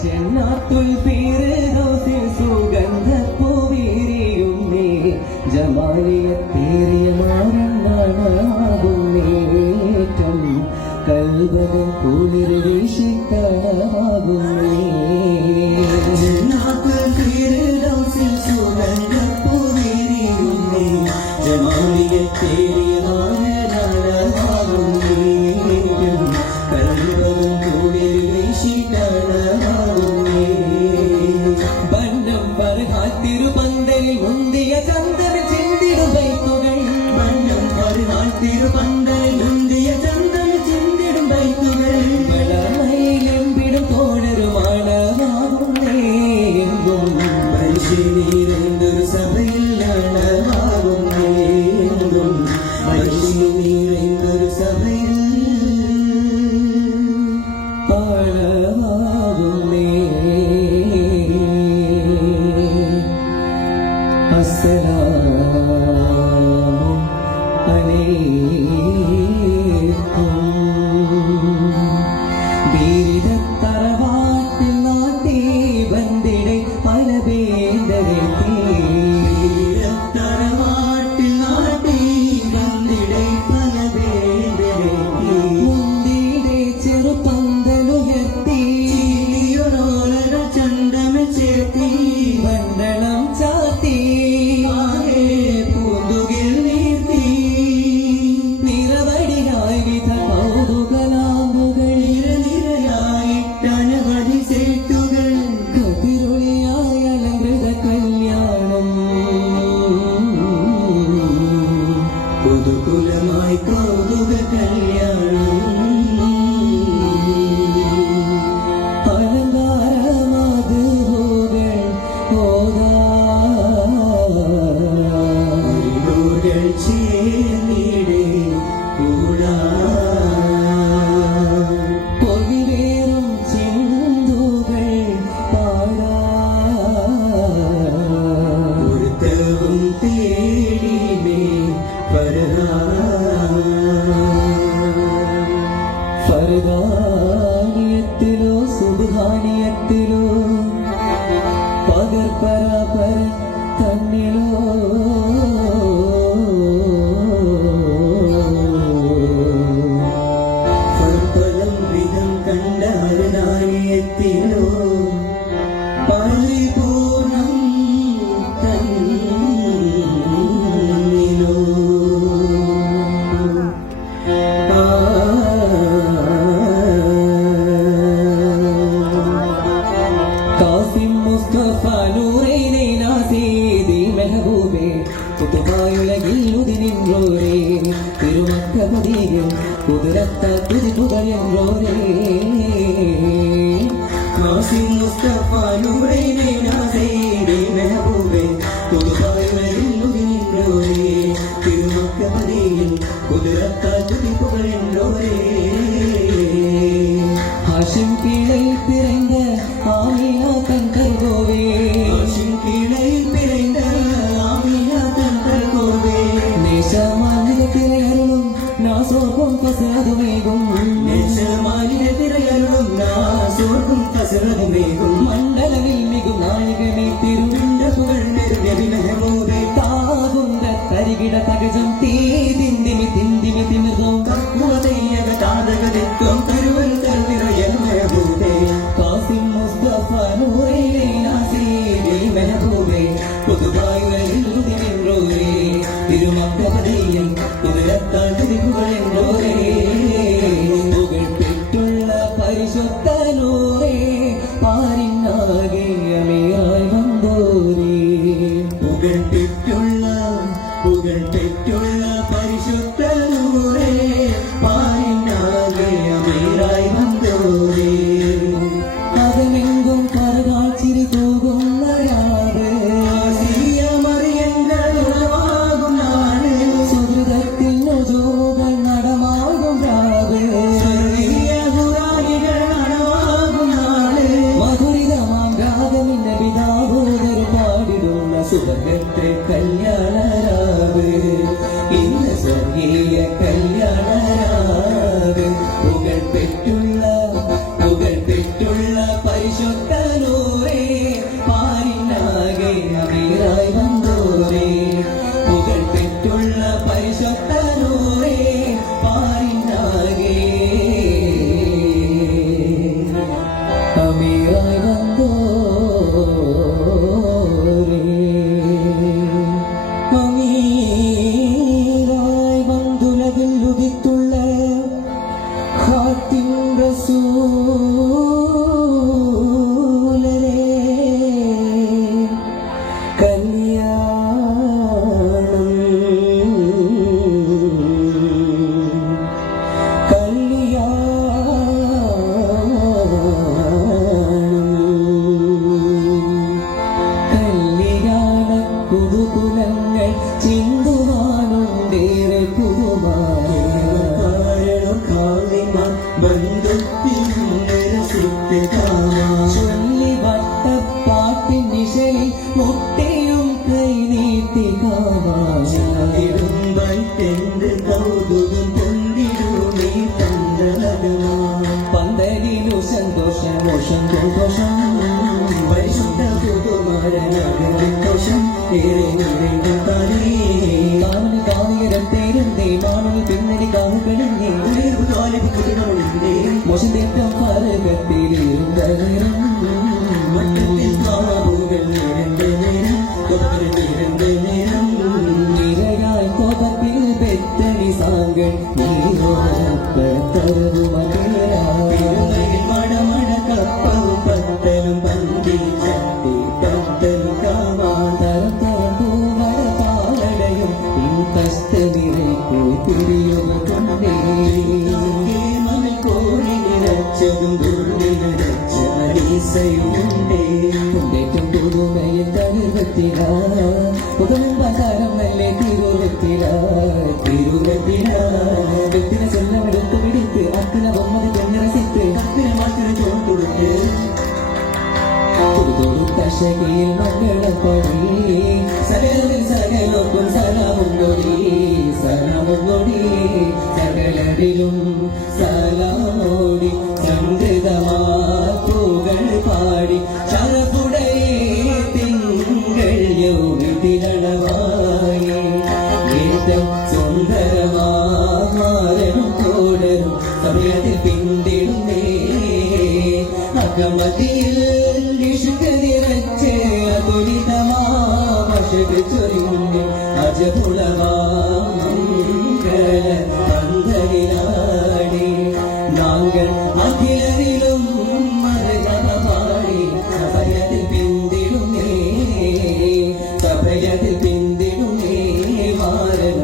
ജന്നാത്തുൽ ഫിർദൗസിൽ സുഗന്ധപ്പൂവിരിയുന്നേ ജമാലിയത്തേറിയ മാറന്നാകുന്നേറ്റം കൽബകം കുളിർ വീശിക്കണമാകുന്നേ ജന്നാത്തുൽ ഫിർദൗസിൽ സുഗന്ധപ്പൂവിരിയുന്നേ ജമാലിയത്തേറിയ മാറന്നാകുന്നേറ്റം കൽബകം കുളിർ വീശിക്കണമാകുന്നേ തിരുപന്തലിൽ മുന്തിയ ചന്ദന ചിന്തിടും ബൈത്തുകൾ മണ്ണം തിരുപന്തലിൽ മുന്തിയ ചന്ദന ചിന്തിടും ബൈത്തുകൾ വളമയിലെമ്പിടും തോഴരുമാണമാകുന്നേ എങ്കും മനുഷ്യനീരെന്തൊരു സഭയിലാണമാകുന്നേ എങ്കും മനുഷ്യനീരെന്തൊരു സഭയിൽ പാഴമാകുന്നേ അസ്സലാമു അലൈക്കും ബീരിതത്തറവാട്ടിൽ നാട്ടി ബന്ദിടെ പലബേദരത്തി ബീരിതത്തറവാട്ടിൽ നാട്ടി ബന്ദിടെ പലബേദരത്തി മുന്തിടെ ചെറുപന്തലുയർത്തി ചീലിയൊരോലര ചണ്ടമ ചേർത്തി മണ്ഡലം ചാത്തി കുലമായി കൗതുക കല്യാണം അലങ്കാരമാകുകൾ ഓതാകൾ ചേർന്നിടെ കൂടാ പൊലിവേറും ചിന്തുകൾ പാടാ ഒരുത്തവും തേടിമേ ഫർദാനിയത്തിലോ സുബ്ഹാനിയത്തിലോ പകർപ്പരാപര തന്നിലോ ഫർദലം വിധം കണ്ട അരുനാനിയത്തിലോ പരിപൂർണം കാസിം മുസ്തഫ നൂറൈനെ നാസീദി മെഹബൂബേ കുതുബായുലകിൽ ഉദിനിன்றോരേ തിരുമക്കപതിയും കുതിരത്ത തുതിപുകയെன்றോരേ കാസിം മുസ്തഫ നൂറൈനെ നാസീദി മെഹബൂബേ കുതുബായുലകിൽ ഉദിനിன்றോരേ തിരുമക്കപതിയും കുതിരത്ത തുതിപുകയെன்றോരേ ഹാഷിം കീഴയിൽ പിറந்த ஆமியா தங்கள் கோவே ஆஷின் கீழே பிறந்த ஆமியா தங்கள் கோவே நேசமானிட திரையருளும் நாசோர்க்கும் பசரதுமேகும் நேசமானிட திரையருளும் நாசோர்க்கும் பசரதுமேகும் மண்டலவில் மிகும் நாயகமே திருவிண்ட புகழ் நெருங்கி மெஹபூபே தாகுந்த தரிகிட தகஜம் தீதிந்திமி திந்திமி திமிர்தோம் தக்குவதையக தாதகதிக்கும் திருவன் தருவிரையன் மெஹபூபே കാസിം മുസ്തഫ നൂറൈനെ നാസീദി മെഹബൂബേ കുതുബായുലകിൽ ഉദിനിன்றോരേ തിരുമക്കപതിയും കുതിരത്താൽ തുതിപുകഴെன்றോരേ പുകഴ്പെറ്റുള്ള പരിശുദ്ധ നൂറേ പാരിന്നാകെ അമീറായി വന്നോരേ പുകഴ്പെറ്റുള്ള പരിശുദ്ധ നൂറേ പാരിന്നാകെ അമീറായി വന്നോരേ അകമെങ്കും കരകാച്ചിരി തൂകുന്ന രാവ് മറിയങ്ങളുളവാകും നാട് സുഹൃതത്തിൽ നടമാകും രാവ് നടമാകും ദോഷം മോശം ദോഷം പരിശുദ്ധ ദോഷം ഏറെ നീണ്ടു താനേ കാവന് കാണിയരത്തേരുന്നേ മാണൽ പിന്നണി കാണുകഴിഞ്ഞേ മോശം തെറ്റം പാരകത്തിലിരുന്ന നേരം മറ്റത്തിൽ കാവുകൾ നിരണ്ട നേരം നിരയായി കോപത്തിൽ പെത്തനി സാങ്കൾ നീരോത്തരവും മടമട കപ്പവും പത്തലും പന്തി ചട്ടി പത്തലും കാവാൻ തരം തരം പൂവട പാലടയും കഷ്ടനിരക്കു തിരിയുക കൊണ്ടേ മകൾ കോഴി നിറച്ചതും ദുർണി നിറച്ച അരീസയുമുണ്ടേ കൊണ്ടേറ്റും പുതുമയിൽ തരുവത്തില പുകഴും പതാരം നല്ല തിരുവത്തില വ്യക്തിനെ ചെല്ലമെടുത്ത് പിടിത്ത് അക്കിന ബൊമ്മത് പെണ്ണരസിത്ത് അക്കിനെ മാത്രം ചോൺ കൊടുത്ത് കശകിയിൽ മംഗളപ്പൊടി സകലൊപ്പം സലാമുന്നൊടി സകലരിലും സലാമോടി സംഗൃതമാക്കുകൾ പാടി ശരപുടയെ തിങ്കൾ യോതിലളവായി ഏറ്റവും സുന്ദരമാരും കോടരും സമയത്തിൽ പിന്തിടുന്നേ അകമതിയിൽ നിഷ്കരിച്ച് അതുരിതമാശൊരിഞ്ഞ് അജപുളവാങ്കല പന്തലിനാടി നാങ്കൾ അഖിലരിലും മരകമാടി സഭയത്തിൽ പിന്തിടുന്നേ മാരൻ